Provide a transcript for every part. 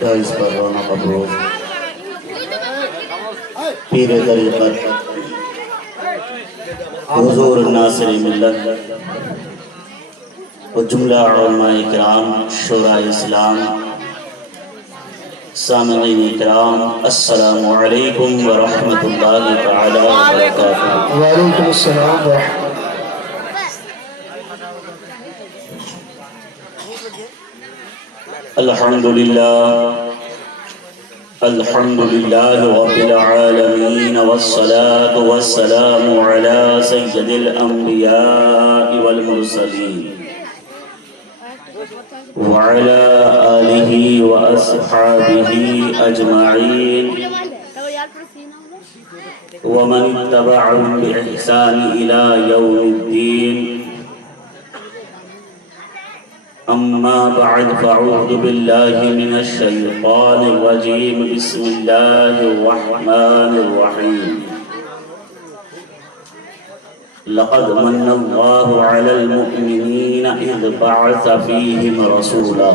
Dies پر رونق ابروز پیر طریقت حضور ناصر ملت و جملہ علماء کرام شورا اسلام سامعین کرام السلام علیکم ورحمۃ اللہ تعالی وبرکاتہ۔ وعلیکم السلام ورحمۃ الحمدللہ رب العالمین والصلاة والسلام علی سید الانبیاء والمرسلین وعلى آلہ واصحابہ اجمعین ومن اتبعهم بإحسان إلى يوم الدين أما بعد فأعوذ بالله من الشيطان الرجيم بسم الله الرحمن الرحيم لقد من الله على المؤمنين إذ بعث فيهم رسولا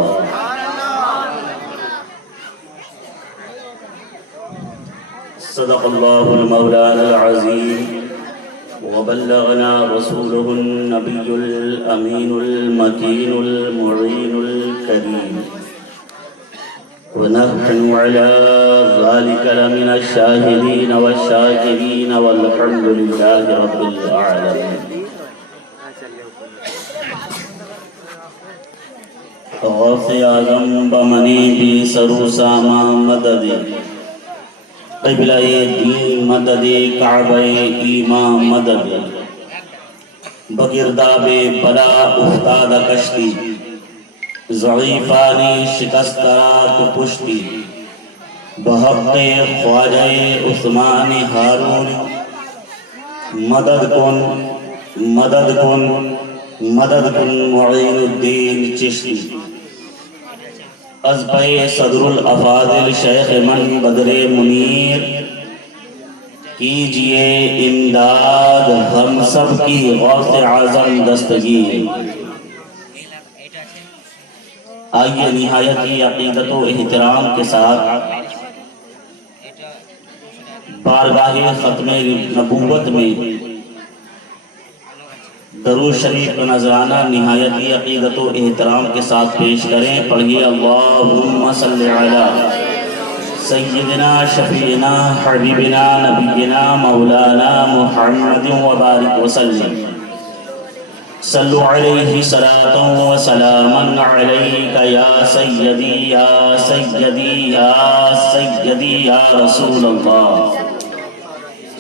صدق الله المولى العظيم وبلغنا رسوله النبي الأمين المكين المعين الكريم ونحن على ذلك لمن الشاهدين والشاكرين والحمد لله رب العالمين۔ غوث اعظم بمنی بھی سرو ساما مدد قبلہ دین مدد کعبہ ایمان مدد بگرداب بلا افتاد کشتی ضعیفانی شکسترات پشتی بحق خواجہ عثمان ہارون مدد کن مدد کن مدد کن معین الدین چشتی ازبۂ صدر الافاضل شیخ من بدر منیر کیجئے امداد ہم سب کی غوث اعظم دستگیر۔ آئیے نہایت عقیدت و احترام کے ساتھ بارگاہ ختم نبوت میں درود شریف کا نذرانہ نہایت عقیدت و احترام کے ساتھ پیش کریں۔ پڑھیے اللہم صلی علی سیدنا شفیعنا حبیبنا نبینا مولانا محمد وبارک وسلم صلو علیہ صلاة و سلاما علیک یا سیدی یا سیدی یا سیدی یا رسول اللہ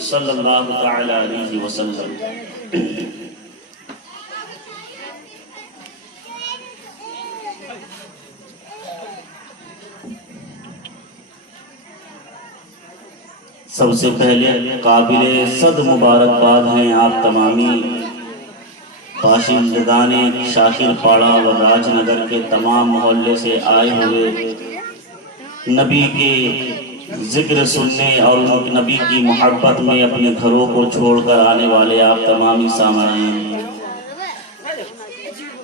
صلی اللہ تعالی علیہ وسلم۔ سب سے پہلے قابل صد مبارکباد ہیں آپ تمامی باشندگان شاکر پاڑا و راج نگر کے تمام محلے سے آئے ہوئے نبی کے ذکر سننے اور نبی کی محبت میں اپنے گھروں کو چھوڑ کر آنے والے آپ تمامی سامعین،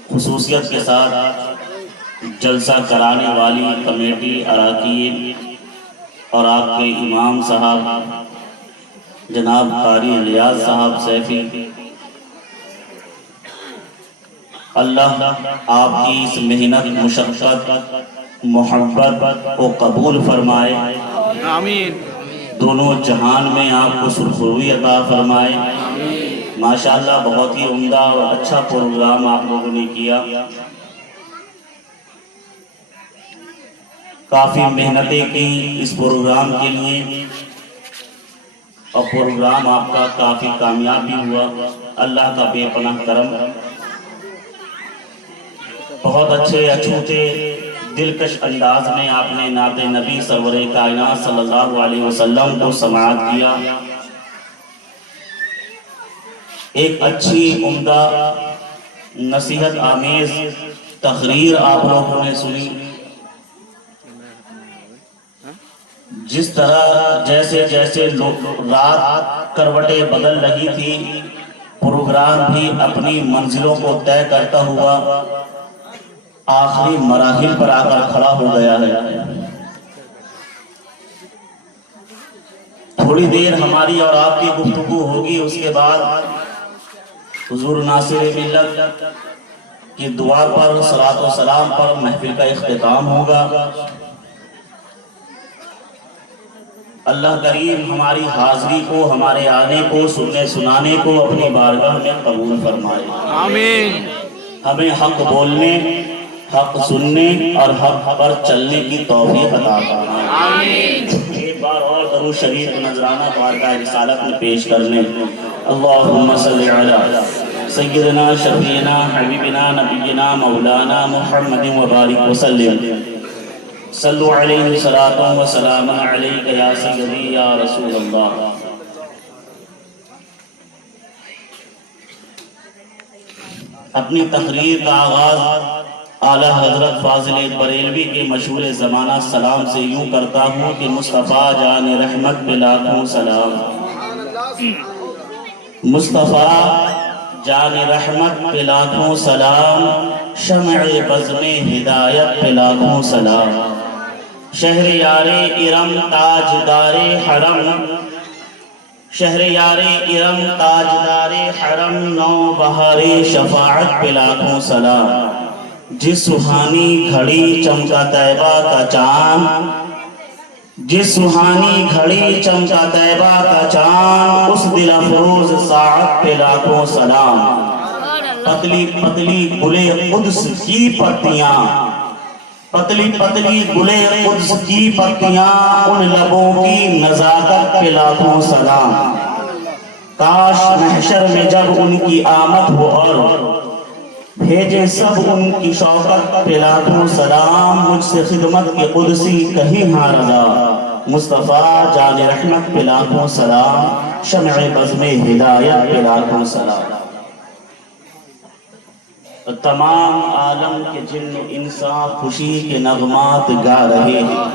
خصوصیت کے ساتھ جلسہ کرانے والی کمیٹی اراکین اور آپ کے امام صاحب جناب قاری ریاض صاحب سیفی، اللہ آپ کی اس محنت مشقت محبت کو قبول فرمائے، آمین۔ دونوں جہان میں آپ کو سرخروی عطا فرمائے۔ ماشاءاللہ بہت ہی عمدہ اور اچھا پروگرام آپ لوگوں نے کیا، کافی محنتیں کی اس پروگرام کے لیے اور پروگرام آپ کا کافی کامیاب بھی ہوا۔ اللہ کا بے پناہ کرم، بہت اچھے اچھوتے دلکش انداز میں آپ نے نعت نبی سرور کائنات صلی اللہ علیہ وسلم کو سماعت کیا۔ ایک اچھی عمدہ نصیحت آمیز تقریر آپ لوگوں نے سنی، جس طرح جیسے جیسے رات کروٹیں بدل رہی تھی، پروگرام بھی اپنی منزلوں کو طے کرتا ہوا آخری مراحل پر آ کر کھڑا ہو گیا ہے۔ تھوڑی دیر ہماری اور آپ کی گفتگو ہوگی، اس کے بعد حضور ناصر ملت کی دعا پر صلاۃ و سلام پر محفل کا اختتام ہوگا۔ اللہ کریم ہماری حاضری کو، ہمارے آنے کو، سننے سنانے کو اپنی بارگاہ میں قبول فرمائے۔ آمین۔ ہمیں حق بولنے، حق سننے اور حق پر چلنے کی توفیق عطا فرمائے۔ آمین۔ ایک بار اور درود شریف نذرانہ بارگاہ رسالت میں پیش کرنے، اللہم صلی علی سیدنا شفیعنا حبیبنا نبینا مولانا محمد وبارک وسلم۔ صلو علیہ صلاۃ و سلام علیک یا سیدی یا رسول اللہ۔ اپنی تقریر کا آغاز اعلیٰ حضرت فاضل بریلوی کے مشہور زمانہ سلام سے یوں کرتا ہوں کہ مصطفیٰ جان رحمت پہ لاکھوں سلام، مصطفیٰ جان رحمت پہ لاکھوں سلام، شمع بزم ہدایت پہ لاکھوں سلام، شہریار ارم تاجدار حرم، شہریار ارم تاجدار حرم، نو بہار شفاعت پہ لاکھوں سلام، جس سہانی گھڑی چمکا طیبہ کا چاند، جس سہانی گھڑی چمکا طیبہ کا چاند، اس دل افروز ساعت پہ لاکھوں سلام، پتلی پتلی گلے قدس کی پتیاں، پتلی پتلی گلے قدس کی پتیاں، ان لبوں کی نزاکت پہ لاکھوں سلام، کاش محشر میں جب ان کی آمد ہو اور بھیجے سب ان کی شوقت پہ لاکھوں سلام، مجھ سے خدمت کے قدسی کہیں ہاں رضا، مصطفیٰ جان رحمت پہ لاکھوں سلام، شمع بزم ہدایت پہ لاکھوں سلام۔ تمام عالم کے جن انسان خوشی کے نغمات گا رہے ہیں،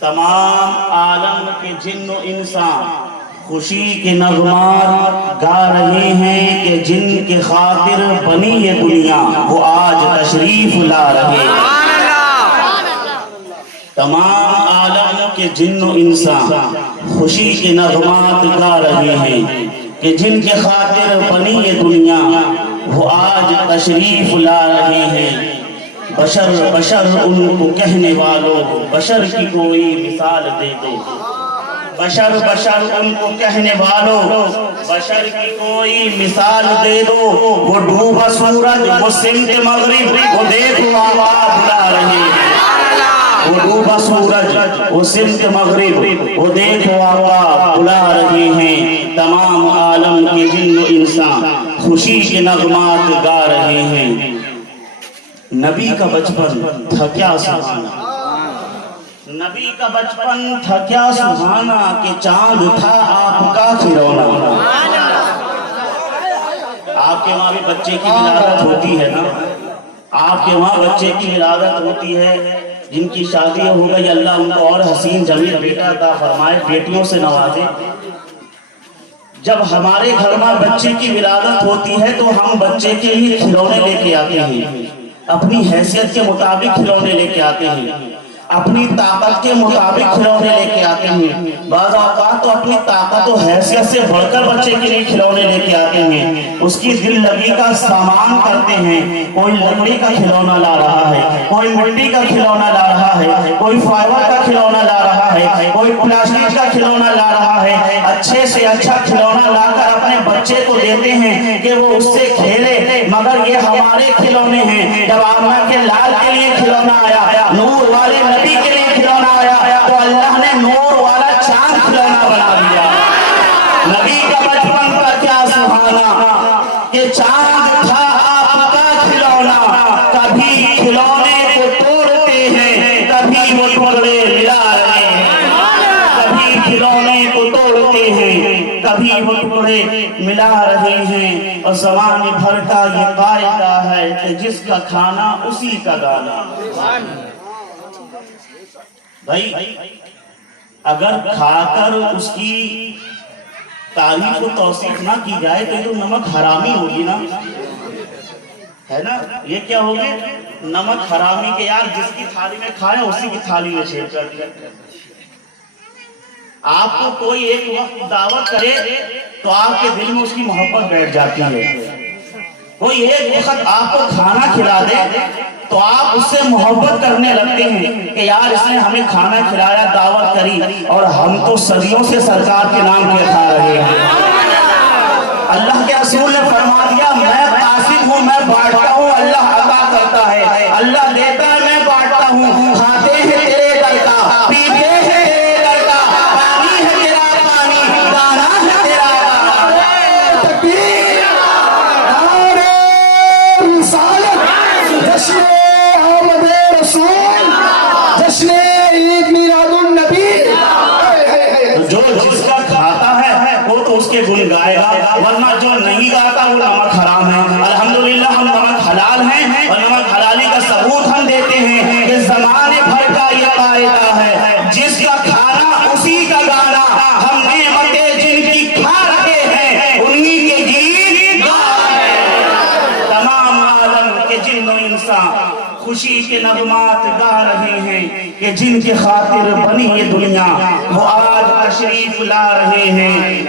تمام عالم کے جن انسان خوشی کے نغمات گا رہے ہیں کہ جن کے خاطر بنی یہ دنیا وہ آج تشریف لا رہے ہیں۔ تمام عالم کے جن و انسان خوشی کے نغمات گا رہے ہیں کہ جن کے خاطر بنی یہ دنیا وہ آج تشریف لا رہے ہیں۔ بشر بشر ان کو کہنے والوں، بشر کی کوئی مثال دے دو، بشر بشر ان کو کہنے والوں، بشر کی کوئی مثال دے دو، وہ ڈوبا سورج وہ سمت مغرب وہ دیکھو آقا بلا رہے ہیں، وہ ڈوبا سورج وہ سمت مغرب وہ دیکھو آقا بلا رہے ہیں۔ تمام عالم کے جن و انسان خوشی کے نغمات گا رہے ہیں۔ نبی کا بچپن تھا کیا سہانا، نبی کا بچپن تھا کیا سہانا، کہ چاند تھا آپ کا کھلونا۔ آپ کے وہاں بھی بچے کی ولادت ہوتی ہے نا، آپ کے وہاں بچے کی ولادت ہوتی ہے، جن کی شادی ہو گئی اللہ ان کو اور حسین جمیل بیٹا عطا فرمائے، بیٹیوں سے نوازے۔ جب ہمارے گھر میں بچے کی ولادت ہوتی ہے تو ہم بچے کے لیے کھلونے لے کے آتے ہیں، اپنی حیثیت کے مطابق کھلونے لے کے آتے ہیں، اپنی طاقت کے مطابق کھلونے لے کے آتے ہیں۔ بعض اوقات تو اپنی طاقت و حیثیت سے بڑھ کر بچے کے لیے کھلونے لے کے آتے ہیں، اس کی دل لگی کا سامان کرتے ہیں۔ کوئی لکڑی کا کھلونا لا رہا ہے، کوئی مٹی کا کھلونا لا رہا ہے، کوئی فائبر کا کھلونا لا رہا ہے، کوئی پلاسٹک کا کھلونا لا رہا ہے۔ اچھے سے اچھا کھلونا لا کر اپنے بچے کو دیتے ہیں کہ وہ اس سے کھیلے، مگر یہ ہمارے کھلونے ہیں۔ جب آمنہ کے لال کے لیے کھلونا آیا، نور والے نبی کے لیے کھلونا آیا، تو اللہ نے نور والا چاند کھلونا بنا دیا۔ نبی کا بچپن کا کیا سہانا، کہ چاند تھا آپ کا کھلونا، کبھی کھلونے کو توڑتے ہیں، کبھی وہ ٹکڑے ملا رہے ہیں، کبھی کھلونے کو توڑتے ہیں، کبھی وہ ٹکڑے ملا رہے ہیں۔ اور زمانے بھر کا یہ قاعدہ ہے کہ جس کا کھانا اسی کا گانا۔ بھائی اگر کھا کر اس کی تعریف و توصیف نہ کی جائے تو یہ تو نمک حرامی ہوگی نا، ہے نا؟ یہ کیا ہوگی؟ نمک حرامی کے یار جس کی تھالی میں کھایا اسی کی تھالی میں شیر کر دیا۔ آپ کو کوئی ایک وقت دعوت کرے تو آپ کے دل میں اس کی محبت بیٹھ جاتی ہے، کوئی ایک وقت آپ کو کھانا کھلا دے تو آپ اس سے محبت کرنے لگتے ہیں کہ یار اس نے ہمیں کھانا کھلایا، دعوت کری، اور ہم تو صدیوں سے سرکار کے نام کے کھا رہے ہیں۔ اللہ کے رسول نے فرما دیا میں قاسم ہوں، میں بانٹتا ہوں، اللہ عطا کرتا ہے، اللہ دیتا ہے، میں بانٹتا ہوں۔ کھاتے ہیں تیرے در کا، پیتے ہیں تیرے در کا، پانی ہے تیرا پانی، دانا ہے تیرا دانا۔ تکبیر، نعرہ رسالت، جشن آمد رسول، جشن عید میلاد النبی۔ جو جس کا کھاتا ہے وہ تو اس کے گن گائے گا، ورنہ جو نہیں گاتا وہ نمک حرام ہے۔ الحمدللہ ہم نمک حلال ہیں، اور نمک حلالی کا ثبوت ہم دیتے ہیں کہ زمانے بھر کا یہ قاعدہ ہے جس کا کھانا اسی کا گانا، ہم نعمتیں جن کی کھا رہے ہیں انہی کے گیت گا رہے ہیں۔ تمام عالم کے جن و انسان خوشی کے نغمات گا رہے ہیں کہ جن کے خاطر بنی یہ دنیا وہ آج تشریف لا رہے ہیں،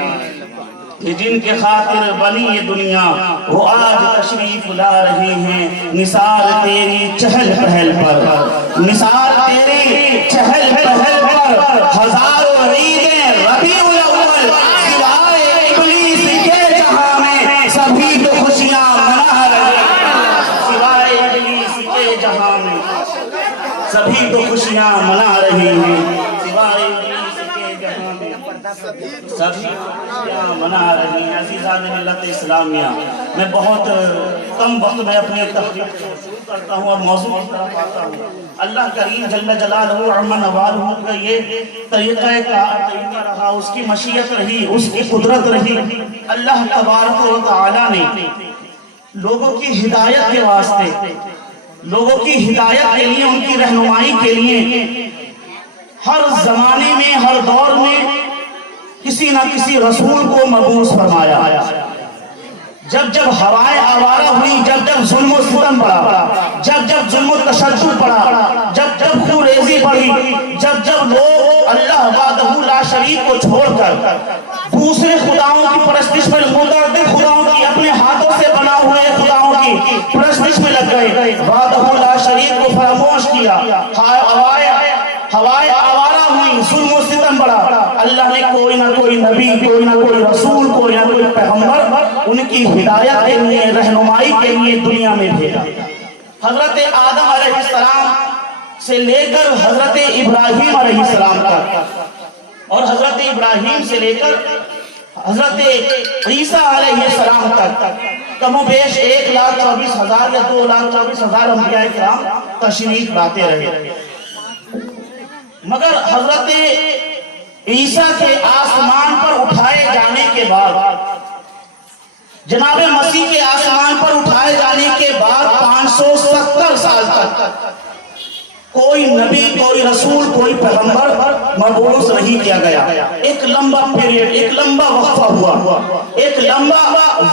کہ جن کے خاطر بنی یہ دنیا وہ آج تشریف لا رہے ہیں۔ نثار تیری چہل پہل پر، نثار تیری چہل پہل پر ہزاروں عیدیں ربیع الاول، سوائے ابلیس کے جہاں میں سبھی تو خوشیاں منا رہے ہیں، سوائے ابلیس کے جہاں میں سبھی تو خوشیاں منا رہے ہیں، سوائے ابلیس کے جہاں میں سبھی خوشیاں منا رہے ہیں۔ عزیزان ملت اسلامیہ، میں بہت کم وقت میں اپنے تقریر کو شروع کرتا ہوں اور موضوع کی طرف آتا ہوں۔ اللہ کریم جل جلالہ عم نوالہ کا یہ طریقہ کار رہا، اس کی مشیت رہی، اس کی قدرت رہی۔ اللہ تبارک و تعالی نے لوگوں کی ہدایت کے واسطے، لوگوں کی ہدایت کے لیے، ان کی رہنمائی کے لیے ہر زمانے میں، ہر دور میں کسی نہ کسی رسول کو مبعوث فرمایا۔ جب جب ہوائیں آوارہ ہوئی، جب جب ظلم و ستم بڑھا، جب جب ظلم و تشدد بڑھا، جب جب خونریزی بڑھی، جب جب لوگ اللہ وحدہ لا شریک کو چھوڑ کر دوسرے خداؤں کی پرستش میں، متعدد خداؤں کی اپنے ہاتھوں سے بنا ہوئے خداؤں کی پرستش میں لگ گئے، وحدہ لا شریک کو فراموش کیا، ہوائیں آوارہ ہوئی، ظلم و ستم بڑھا، اللہ نے کوئی نہ کوئی نبی، کوئی نہ کوئی رسول، کوئی نہ کوئی پیغمبر ان کی ہدایت کے لیے، رہنمائی کے لیے دنیا میں بھیجا۔ حضرت آدم علیہ السلام سے لے کر حضرت ابراہیم علیہ السلام تک، اور حضرت ابراہیم سے لے کر حضرت عیسیٰ علیہ السلام تک کم و بیش 1,24,000 یا 2,24,000 انبیاء کرام تشریف لاتے رہے، مگر حضرت عیسیٰ کے آسمان پر اٹھائے جانے کے بعد، جناب مسیح کے آسمان پر اٹھائے جانے کے بعد 570 سال تک کوئی نبی، کوئی رسول، کوئی پیغمبر مبعوث نہیں کیا گیا۔ ایک لمبا پیریڈ، ایک لمبا وقفہ ہوا، ایک لمبا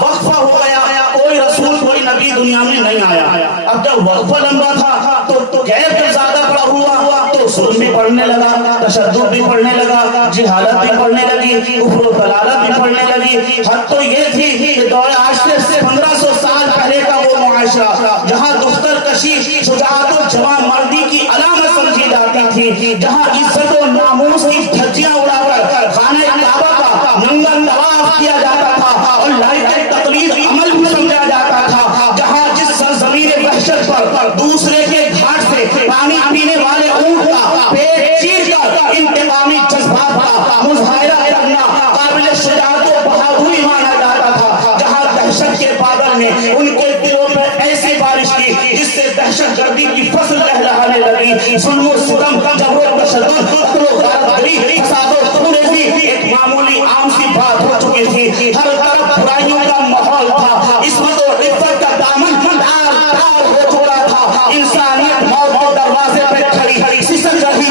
وقفہ ہو گیا، کوئی رسول، کوئی نبی دنیا میں نہیں آیا۔ اب جب وقفہ لمبا تھا تو غیر جب زیادہ بڑا ہوا تو ظلم بھی بڑھنے لگا، تشدد بھی بڑھنے لگا، جہالت بھی بڑھنے لگی، کفر و ضلالت بھی بڑھنے لگی۔ حد تو یہ تھی کہ دور آج سے 1500 سال پہلے کا وہ معاشرہ جہاں دختر کشی شجاعت و جوان مردی کی علامت سمجھی جاتی تھی، جہاں عزت و ناموس کی دھجیاں اڑا کر خانہ کعبہ کا ننگا طواف کیا جاتا تھا اور لائق تقلید عمل بھی سمجھا جاتا تھا، جہاں جس سرزمین وحشت پر دوسرے کے گھاٹ سے پانی پینے والے اونٹ کا پیٹ چیر کر انتقامی جذبات کا مظاہرہ کرنا قابل شجاعت و بہادری مانا جاتا تھا، جہاں دہشت کے بادل نے ان کے دلوں پہ ایسی بارش کی جس سے دہشت گردی کی فصل لہلہانے لگی، ظلم و ستم، جبر و تشدد، قتل و غارت گری، فساد و خونریزی ایک معمولی عام سی بات ہو چکی تھی، ہر طرف برائیوں کا ماحول تھا، عصمت و عفت کا دامن تار تار ہو چکا تھا، انسانیت موت کے دروازے پہ کھڑی سسک رہی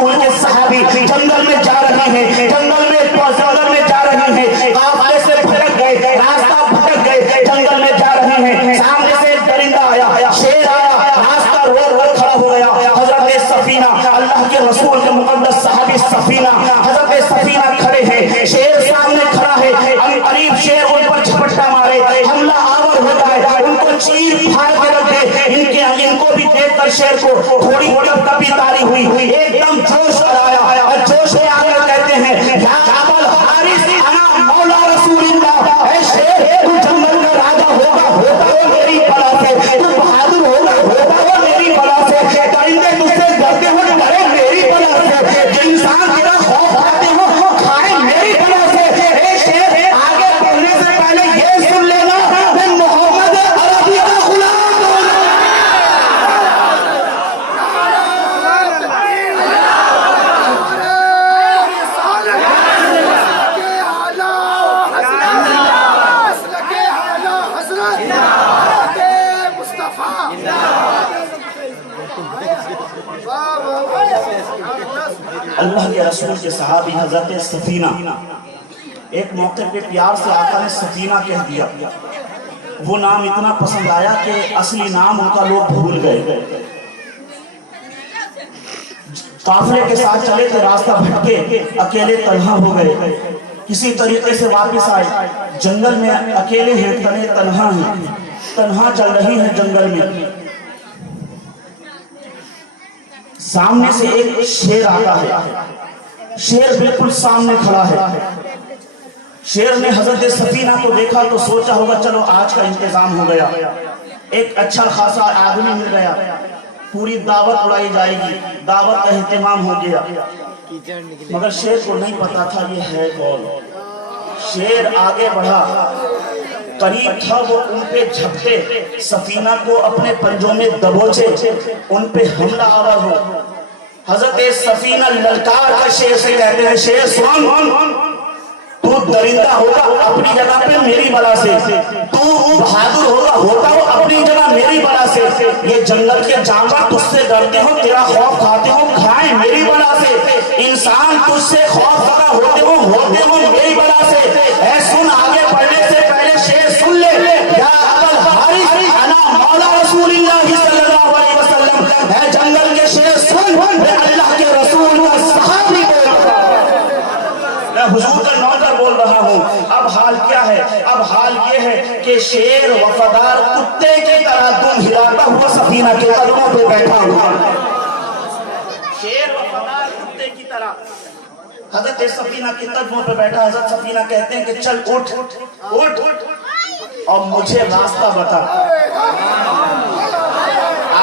رسول کے صحابی جنگل میں جا رہے ہیں، جنگل میں جا رہے ہیں، قافلے سے بھٹک گئے، راستہ بھٹک گئے، جنگل میں جا رہے ہیں، سامنے سے ایک درندہ آیا، شیر آیا، راستہ روک کھڑا ہو گیا۔ حضرت سفینہ، اللہ کے رسول کے مقدس صحابی سفینہ، حضرت سفینہ کھڑے ہیں، شیر سامنے کھڑا ہے، قریب شیر ان پر جھپٹا مارے، حملہ آور ہو جائے، ان کو چیر پھاڑ کے رکھ دے، ان کو بھی دیکھ کر شیر کو تھوڑی کپی تاری ہوئی، ایک دم جوش آیا، اور جوش میں آ کر کہتے ہیں یا ابا الحارث انا مولا رسول اللہ، اے شیر تو جنگل کا راجا ہوگا وہ میری بلا سے، تو بہادر ہوگا وہ میری بلا سے، درندے تجھ سے ڈرتے ہو ڈرے میری بلا سے، جو انسان تیرا خوف کھاتے ہو کھائے میری بلا سے۔ اے شیر آگے بڑھنے سے پہلے یہ سن لینا میں محمد عربی کا غلام ہوں۔ اللہ کے رسول کے صحابی حضرت سفینہ، ایک موقع پہ پیار سے آقا نے سفینہ کہہ دیا، وہ نام اتنا پسند آیا کہ اصلی نام ان کا لوگ بھول گئے، قافلے کے ساتھ چلے تھے، راستہ بھٹکے، اکیلے تنہا ہو گئے، کسی طریقے سے واپس آئے، جنگل میں اکیلے ہیں، تنہا ہیں، تنہا چل رہی ہیں جنگل میں، سامنے سے ایک شیر آتا ہے، شیر بالکل سامنے کھڑا ہے، شیر نے حضرت سفینہ کو دیکھا تو سوچا ہوگا چلو آج کا انتظام ہو گیا، ایک اچھا خاصا آدمی مل گیا، پوری دعوت اڑائی جائے گی، دعوت کا اہتمام ہو گیا، مگر شیر کو نہیں پتا تھا یہ ہے کون۔ شیر آگے بڑھا، قریب تھا وہ ان پہ جھپٹے، سفینہ کو اپنے پنجوں میں دبوچے، ان پہ حملہ آور ہو۔ حضرت سفینہ للکار کا شیر سے کہتے ہیں شیر سن، تو درندہ ہوگا اپنی جگہ پہ میری بلا سے، تو بہادر ہوتا ہو اپنی جگہ میری بلا سے، یہ جنگل کے جانور تجھ سے ڈرتے ہو، تیرا خوف کھاتے ہو کھائیں میری بلا سے، انسان تجھ سے خوف زدہ ہوتے ہو میری بلا سے۔ اے سن، آگے بڑھنے سے پہلے شیر سن لے، یا ابا الحارث انا مولا رسول اللہ صلی اللہ علیہ وسلم، اے جنگل کے شیر سن، میں اللہ کے رسول کا صحابی بول رہا ہوں، میں حضور کا نوکر بول رہا ہوں۔ اب حال کیا ہے؟ اب حال یہ ہے کہ شیر وفادار کتے کی طرح دم ہلاتا ہوا سفینہ کے قدموں پہ بیٹھا ہوا، شیر وفادار کتے کی طرح حضرت سفینہ کے قدموں پہ بیٹھا۔ حضرت سفینہ کہتے ہیں کہ چل اٹھ اور مجھے راستہ بتا۔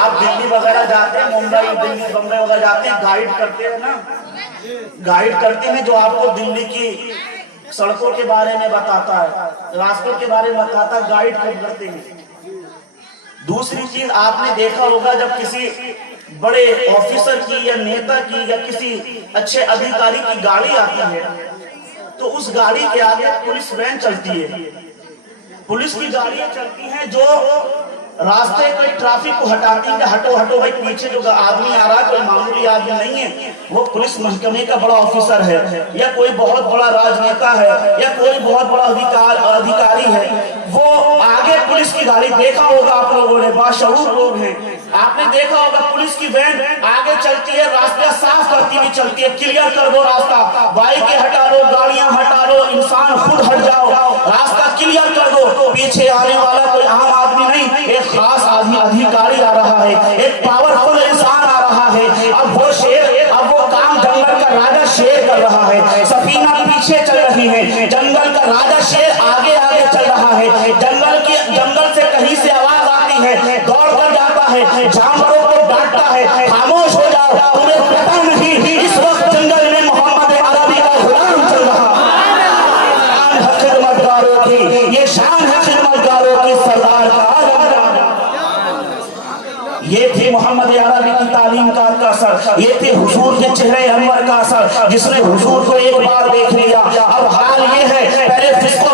آپ دلی وغیرہ جاتے ہیں، ممبئی دلی بمبئی وغیرہ جاتے ہیں، گائیڈ کرتے ہیں نا، گائیڈ کرتے ہیں جو آپ کو دلی کی سڑکوں کے بارے میں بتاتا ہے، راستوں کے بارے میں بتاتا ہے، گائیڈ کرتے ہیں۔ دوسری چیز آپ نے دیکھا ہوگا جب کسی بڑے آفیسر کی یا نیتا کی یا کسی اچھے ادھیکاری کی گاڑی آتی ہے تو اس گاڑی کے آگے پولیس وین چلتی ہے، پولیس کی گاڑیاں چلتی ہیں جو راستے کوئی ٹرافک کو ہٹاتی ہیں، ہٹو بھائی پیچھے جو آدمی آ رہا ہے کوئی معمولی آدمی نہیں ہے، وہ پولیس محکمے کا بڑا آفیسر ہے یا کوئی بہت بڑا راجنیتا ہے یا کوئی بہت بڑا ادھیکاری ہے، وہ آگے پولیس کی گاڑی دیکھا ہوگا آپ لوگوں نے، باشعور لوگ ہیں، آپ نے دیکھا ہوگا پولیس کی وین آگے چلتی ہے، راستہ صاف کرتی ہوئی چلتی ہے، کلیئر کر دو راستہ، بائکیں ہٹا لو، گاڑیاں ہٹا لو، انسان خود ہٹ جاؤ، راستہ کلیئر کر دو۔ پیچھے آنے والا کوئی عام آدمی نہیں، ایک خاص ادھیکاری آ رہا ہے، ایک پاورفل انسان آ رہا ہے۔ اب وہ شیر، اب وہ کام جنگل کا راجا شیر کر رہا ہے، سفینہ پیچھے چل رہی ہے، جنگل کا راجا شیر آگے چل رہا ہے، جنگل سے کہیں سے آواز آتی ہے، دوڑ کر جاتا ہے، جانوروں کو ڈانٹتا ہے، خاموش ہو جاؤ، تمہیں پتہ نہیں اس وقت جنگل میں محمد عربی کا غلام چل رہا ہے۔ شان ہے خدمتگاروں کی، یہ شان ہے خدمتگاروں کی، سردار کا یہ تھی محمد عربی کی تعلیم کا اثر، یہ تھی حضور کے چہرے انور کا اثر، جس نے حضور کو ایک بار دیکھ لیا۔ اب حال یہ ہے، پہلے فسق